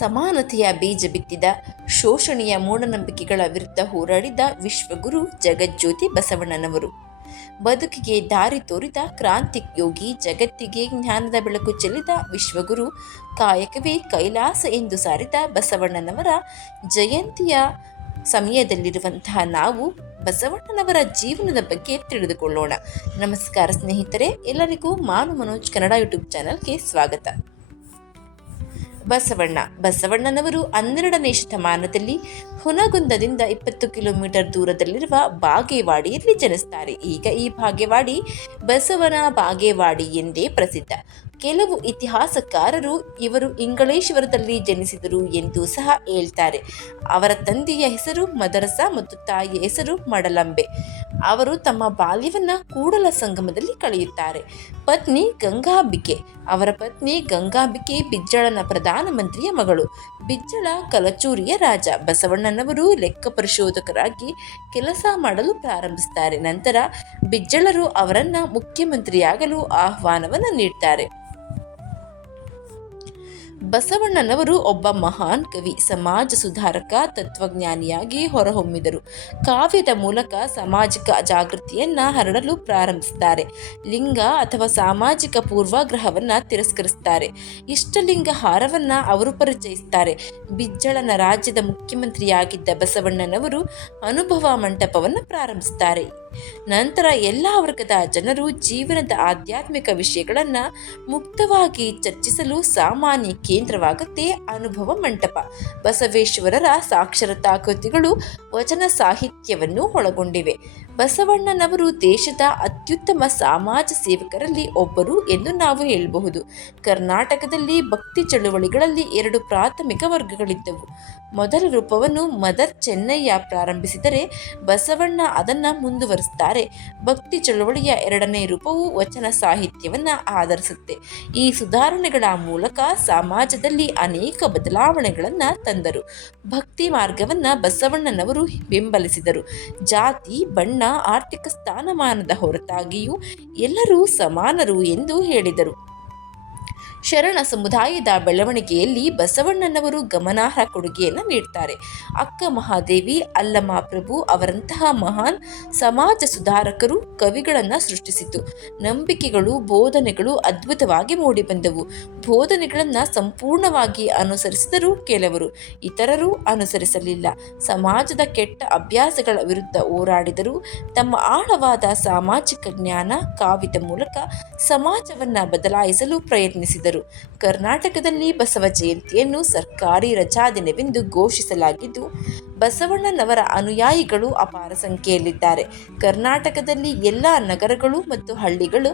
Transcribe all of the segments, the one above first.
ಸಮಾನತೆಯ ಬೀಜ ಬಿತ್ತಿದ, ಶೋಷಣೆಯ ಮೂಢನಂಬಿಕೆಗಳ ವಿರುದ್ಧ ಹೋರಾಡಿದ ವಿಶ್ವಗುರು ಜಗಜ್ಯೋತಿ ಬಸವಣ್ಣನವರು. ಬದುಕಿಗೆ ದಾರಿ ತೋರಿದ ಕ್ರಾಂತಿಯೋಗಿ, ಜಗತ್ತಿಗೆ ಜ್ಞಾನದ ಬೆಳಕು ಚೆಲ್ಲಿದ ವಿಶ್ವಗುರು, ಕಾಯಕವೇ ಕೈಲಾಸ ಎಂದು ಸಾರಿದ ಬಸವಣ್ಣನವರ ಜಯಂತಿಯ ಸಮಯದಲ್ಲಿರುವಂತಹ ನಾವು ಬಸವಣ್ಣನವರ ಜೀವನದ ಬಗ್ಗೆ ತಿಳಿದುಕೊಳ್ಳೋಣ. ನಮಸ್ಕಾರ ಸ್ನೇಹಿತರೆ, ಎಲ್ಲರಿಗೂ ಮಾನು ಮನೋಜ್ ಕನ್ನಡ ಯೂಟ್ಯೂಬ್ ಚಾನಲ್ಗೆ ಸ್ವಾಗತ. ಬಸವಣ್ಣನವರು 12ನೇ ಶತಮಾನದಲ್ಲಿ ಹುನಗುಂದದಿಂದ 20 ಕಿಲೋಮೀಟರ್ ದೂರದಲ್ಲಿರುವ ಬಾಗೇವಾಡಿಯಲ್ಲಿ ಜನಿಸುತ್ತಾರೆ. ಈಗ ಈ ಬಾಗೇವಾಡಿ ಬಸವನ ಬಾಗೇವಾಡಿ ಎಂದೇ ಪ್ರಸಿದ್ಧ. ಕೆಲವು ಇತಿಹಾಸಕಾರರು ಇವರು ಇಂಗಳೇಶ್ವರದಲ್ಲಿ ಜನಿಸಿದರು ಎಂದು ಸಹ ಹೇಳ್ತಾರೆ. ಅವರ ತಂದೆಯ ಹೆಸರು ಮದರಸ ಮತ್ತು ತಾಯಿಯ ಹೆಸರು ಮಡಲಂಬೆ. ಅವರು ತಮ್ಮ ಬಾಲ್ಯವನ್ನ ಕೂಡಲ ಸಂಗಮದಲ್ಲಿ ಕಳೆಯುತ್ತಾರೆ. ಪತ್ನಿ ಗಂಗಾಂಬಿಕೆ. ಅವರ ಪತ್ನಿ ಗಂಗಾಂಬಿಕೆ ಬಿಜ್ಜಳನ ಪ್ರಧಾನಮಂತ್ರಿಯ ಮಗಳು. ಬಿಜ್ಜಳ ಕಲಚೂರಿಯ ರಾಜ. ಬಸವಣ್ಣನವರು ಲೆಕ್ಕ ಪರಿಶೋಧಕರಾಗಿ ಕೆಲಸ ಮಾಡಲು ಪ್ರಾರಂಭಿಸುತ್ತಾರೆ. ನಂತರ ಬಿಜ್ಜಳರು ಅವರನ್ನ ಮುಖ್ಯಮಂತ್ರಿಯಾಗಲು ಆಹ್ವಾನವನ್ನು ನೀಡುತ್ತಾರೆ. ಬಸವಣ್ಣನವರು ಒಬ್ಬ ಮಹಾನ್ ಕವಿ, ಸಮಾಜ ಸುಧಾರಕ, ತತ್ವಜ್ಞಾನಿಯಾಗಿ ಹೊರಹೊಮ್ಮಿದರು. ಕಾವ್ಯದ ಮೂಲಕ ಸಾಮಾಜಿಕ ಜಾಗೃತಿಯನ್ನ ಹರಡಲು ಪ್ರಾರಂಭಿಸುತ್ತಾರೆ. ಲಿಂಗ ಅಥವಾ ಸಾಮಾಜಿಕ ಪೂರ್ವಾಗ್ರಹವನ್ನ ತಿರಸ್ಕರಿಸುತ್ತಾರೆ. ಇಷ್ಟಲಿಂಗ ಹಾರವನ್ನ ಅವರು ಪರಿಚಯಿಸುತ್ತಾರೆ. ಬಿಜ್ಜಳನ ರಾಜ್ಯದ ಮುಖ್ಯಮಂತ್ರಿಯಾಗಿದ್ದ ಬಸವಣ್ಣನವರು ಅನುಭವ ಮಂಟಪವನ್ನು ಪ್ರಾರಂಭಿಸುತ್ತಾರೆ. ನಂತರ ಎಲ್ಲ ವರ್ಗದ ಜನರು ಜೀವನದ ಆಧ್ಯಾತ್ಮಿಕ ವಿಷಯಗಳನ್ನು ಮುಕ್ತವಾಗಿ ಚರ್ಚಿಸಲು ಸಾಮಾನ್ಯ ಕೇಂದ್ರವಾಗುತ್ತೆ ಅನುಭವ ಮಂಟಪ. ಬಸವೇಶ್ವರರ ಸಾಕ್ಷರತಾ ಕೃತಿಗಳು ವಚನ ಸಾಹಿತ್ಯವನ್ನು ಒಳಗೊಂಡಿವೆ. ಬಸವಣ್ಣನವರು ದೇಶದ ಅತ್ಯುತ್ತಮ ಸಮಾಜ ಸೇವಕರಲ್ಲಿ ಒಬ್ಬರು ಎಂದು ನಾವು ಹೇಳಬಹುದು. ಕರ್ನಾಟಕದಲ್ಲಿ ಭಕ್ತಿ ಚಳುವಳಿಗಳಲ್ಲಿ 2 ಪ್ರಾಥಮಿಕ ವರ್ಗಗಳಿದ್ದವು. ಮೊದಲ ರೂಪವನ್ನು ಮದರ್ ಚೆನ್ನಯ್ಯ ಪ್ರಾರಂಭಿಸಿದರೆ ಬಸವಣ್ಣ ಅದನ್ನು ಮುಂದುವರಿಸುತ್ತಾರೆ. ಭಕ್ತಿ ಚಳುವಳಿಯ 2ನೇ ರೂಪವು ವಚನ ಸಾಹಿತ್ಯವನ್ನು ಆಧರಿಸುತ್ತೆ. ಈ ಸುಧಾರಣೆಗಳ ಮೂಲಕ ಸಮಾಜದಲ್ಲಿ ಅನೇಕ ಬದಲಾವಣೆಗಳನ್ನು ತಂದರು. ಭಕ್ತಿ ಮಾರ್ಗವನ್ನು ಬಸವಣ್ಣನವರು ಬೆಂಬಲಿಸಿದರು. ಜಾತಿ, ಬಣ್ಣ, ಆರ್ಥಿಕ ಸ್ಥಾನಮಾನದ ಹೊರತಾಗಿಯೂ ಎಲ್ಲರೂ ಸಮಾನರು ಎಂದು ಹೇಳಿದರು. ಶರಣ ಸಮುದಾಯದ ಬೆಳವಣಿಗೆಯಲ್ಲಿ ಬಸವಣ್ಣನವರು ಗಮನಾರ್ಹ ಕೊಡುಗೆಯನ್ನು ನೀಡುತ್ತಾರೆ. ಅಕ್ಕ ಮಹಾದೇವಿ, ಅಲ್ಲಮ ಪ್ರಭು ಅವರಂತಹ ಮಹಾನ್ ಸಮಾಜ ಸುಧಾರಕರು ಕವಿಗಳನ್ನು ಸೃಷ್ಟಿಸಿತು. ನಂಬಿಕೆಗಳು, ಬೋಧನೆಗಳು ಅದ್ಭುತವಾಗಿ ಮೂಡಿಬಂದವು. ಬೋಧನೆಗಳನ್ನು ಸಂಪೂರ್ಣವಾಗಿ ಅನುಸರಿಸಿದರೂ ಕೆಲವರು, ಇತರರು ಅನುಸರಿಸಲಿಲ್ಲ. ಸಮಾಜದ ಕೆಟ್ಟ ಅಭ್ಯಾಸಗಳ ವಿರುದ್ಧ ಹೋರಾಡಿದರು. ತಮ್ಮ ಆಳವಾದ ಸಾಮಾಜಿಕ ಜ್ಞಾನ, ಕಾವ್ಯದ ಮೂಲಕ ಸಮಾಜವನ್ನು ಬದಲಾಯಿಸಲು ಪ್ರಯತ್ನಿಸಿದರು. ಕರ್ನಾಟಕದಲ್ಲಿ ಬಸವ ಜಯಂತಿಯನ್ನು ಸರ್ಕಾರಿ ರಜಾದಿನವೆಂದು ಘೋಷಿಸಲಾಗಿದ್ದು, ಬಸವಣ್ಣನವರ ಅನುಯಾಯಿಗಳು ಅಪಾರ ಸಂಖ್ಯೆಯಲ್ಲಿದ್ದಾರೆ. ಕರ್ನಾಟಕದಲ್ಲಿ ಎಲ್ಲ ನಗರಗಳು ಮತ್ತು ಹಳ್ಳಿಗಳು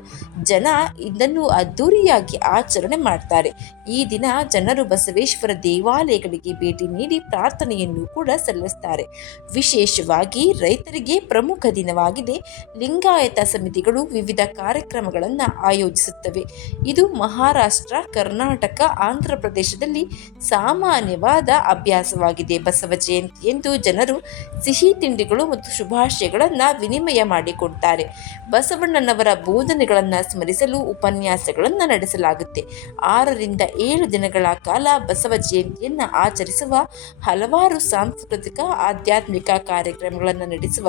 ಜನ ಇದನ್ನು ಅದ್ದೂರಿಯಾಗಿ ಆಚರಣೆ ಮಾಡ್ತಾರೆ. ಈ ದಿನ ಜನರು ಬಸವೇಶ್ವರ ದೇವಾಲಯಗಳಿಗೆ ಭೇಟಿ ನೀಡಿ ಪ್ರಾರ್ಥನೆಯನ್ನು ಕೂಡ ಸಲ್ಲಿಸುತ್ತಾರೆ. ವಿಶೇಷವಾಗಿ ರೈತರಿಗೆ ಪ್ರಮುಖ ದಿನವಾಗಿದೆ. ಲಿಂಗಾಯತ ಸಮಿತಿಗಳು ವಿವಿಧ ಕಾರ್ಯಕ್ರಮಗಳನ್ನು ಆಯೋಜಿಸುತ್ತವೆ. ಇದು ಮಹಾರಾಷ್ಟ್ರ, ಕರ್ನಾಟಕ, ಆಂಧ್ರ ಪ್ರದೇಶದಲ್ಲಿ ಸಾಮಾನ್ಯವಾದ ಅಭ್ಯಾಸವಾಗಿದೆ. ಬಸವ ಜಯಂತಿ ಎಂದು ಜನರು ಸಿಹಿ ತಿಂಡಿಗಳು ಮತ್ತು ಶುಭಾಶಯಗಳನ್ನು ವಿನಿಮಯ ಮಾಡಿಕೊಡ್ತಾರೆ. ಬಸವಣ್ಣನವರ ಬೋಧನೆಗಳನ್ನು ಸ್ಮರಿಸಲು ಉಪನ್ಯಾಸಗಳನ್ನು ನಡೆಸಲಾಗುತ್ತೆ. 6 ರಿಂದ 7 ದಿನಗಳ ಕಾಲ ಬಸವ ಜಯಂತಿಯನ್ನು ಆಚರಿಸುವ ಹಲವಾರು ಸಾಂಸ್ಕೃತಿಕ, ಆಧ್ಯಾತ್ಮಿಕ ಕಾರ್ಯಕ್ರಮಗಳನ್ನು ನಡೆಸುವ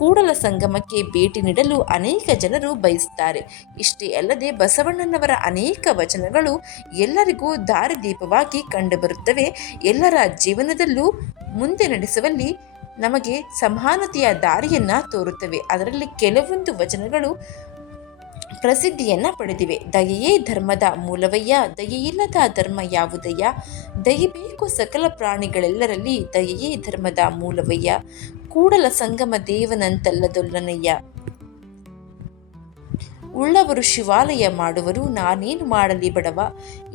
ಕೂಡಲ ಸಂಗಮಕ್ಕೆ ಭೇಟಿ ನೀಡಲು ಅನೇಕ ಜನರು ಬಯಸುತ್ತಾರೆ. ಇಷ್ಟೇ ಅಲ್ಲದೆ ಬಸವಣ್ಣನವರ ಅನೇಕ ವಚನಗಳು ಎಲ್ಲರಿಗೂ ದಾರಿದೀಪವಾಗಿ ಕಂಡುಬರುತ್ತವೆ. ಎಲ್ಲರ ಜೀವನದಲ್ಲೂ ಮುಂದೆ ನಡೆಸುವಲ್ಲಿ ನಮಗೆ ಸಮಾನತೆಯ ದಾರಿಯನ್ನು ತೋರುತ್ತವೆ. ಅದರಲ್ಲಿ ಕೆಲವೊಂದು ವಚನಗಳು ಪ್ರಸಿದ್ಧಿಯನ್ನು ಪಡೆದಿವೆ. ದಯೆಯೇ ಧರ್ಮದ ಮೂಲವಯ್ಯ, ದಯೆಯಿಲ್ಲದ ಧರ್ಮ ಯಾವುದಯ್ಯ, ದಯೆಬೇಕು ಸಕಲ ಪ್ರಾಣಿಗಳೆಲ್ಲರಲ್ಲಿ, ದಯೆಯೇ ಧರ್ಮದ ಮೂಲವಯ್ಯ, ಕೂಡಲ ಸಂಗಮ ದೇವನಂತಲ್ಲದೊಲ್ಲನಯ್ಯ, ಉಳ್ಳವರು ಶಿವಾಲಯ ಮಾಡುವರು, ನಾನೇನು ಮಾಡಲಿ ಬಡವ,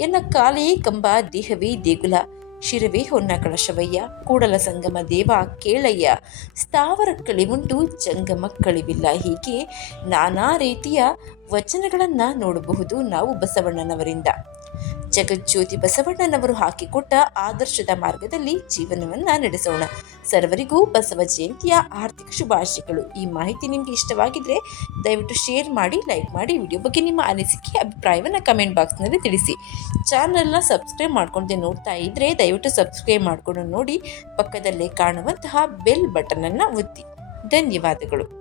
ಎನ್ನ ಕಾಲೇ ಕಂಬ, ದೇಹವೇ ದೇಗುಲ, ಶಿರವೇ ಹೊನ್ನ ಕಳಶವಯ್ಯ, ಕೂಡಲ ಸಂಗಮ ದೇವ ಕೇಳಯ್ಯ, ಸ್ಥಾವರ ಕಳಿವುಂಟು ಜಂಗಮ ಕಳಿವಿಲ್ಲ. ಹೀಗೆ ನಾನಾ ರೀತಿಯ ವಚನಗಳನ್ನು ನೋಡಬಹುದು ನಾವು ಬಸವಣ್ಣನವರಿಂದ. ಜಗಜ್ಯೋತಿ ಬಸವಣ್ಣನವರು ಹಾಕಿಕೊಟ್ಟ ಆದರ್ಶದ ಮಾರ್ಗದಲ್ಲಿ ಜೀವನವನ್ನು ನಡೆಸೋಣ. ಸರ್ವರಿಗೂ ಬಸವ ಜಯಂತಿಯ ಆರ್ಥಿಕ ಶುಭಾಶಯಗಳು. ಈ ಮಾಹಿತಿ ನಿಮಗೆ ಇಷ್ಟವಾಗಿದ್ದರೆ ದಯವಿಟ್ಟು ಶೇರ್ ಮಾಡಿ, ಲೈಕ್ ಮಾಡಿ. ವಿಡಿಯೋ ಬಗ್ಗೆ ನಿಮ್ಮ ಅನಿಸಿಕೆ ಅಭಿಪ್ರಾಯವನ್ನು ಕಮೆಂಟ್ ಬಾಕ್ಸ್ನಲ್ಲಿ ತಿಳಿಸಿ. ಚಾನಲ್ನ ಸಬ್ಸ್ಕ್ರೈಬ್ ಮಾಡ್ಕೊಂಡೆ ನೋಡ್ತಾ ಇದ್ದರೆ ದಯವಿಟ್ಟು ಸಬ್ಸ್ಕ್ರೈಬ್ ಮಾಡಿಕೊಂಡು ನೋಡಿ, ಪಕ್ಕದಲ್ಲೇ ಕಾಣುವಂತಹ ಬೆಲ್ ಬಟನನ್ನು ಒತ್ತಿ. ಧನ್ಯವಾದಗಳು.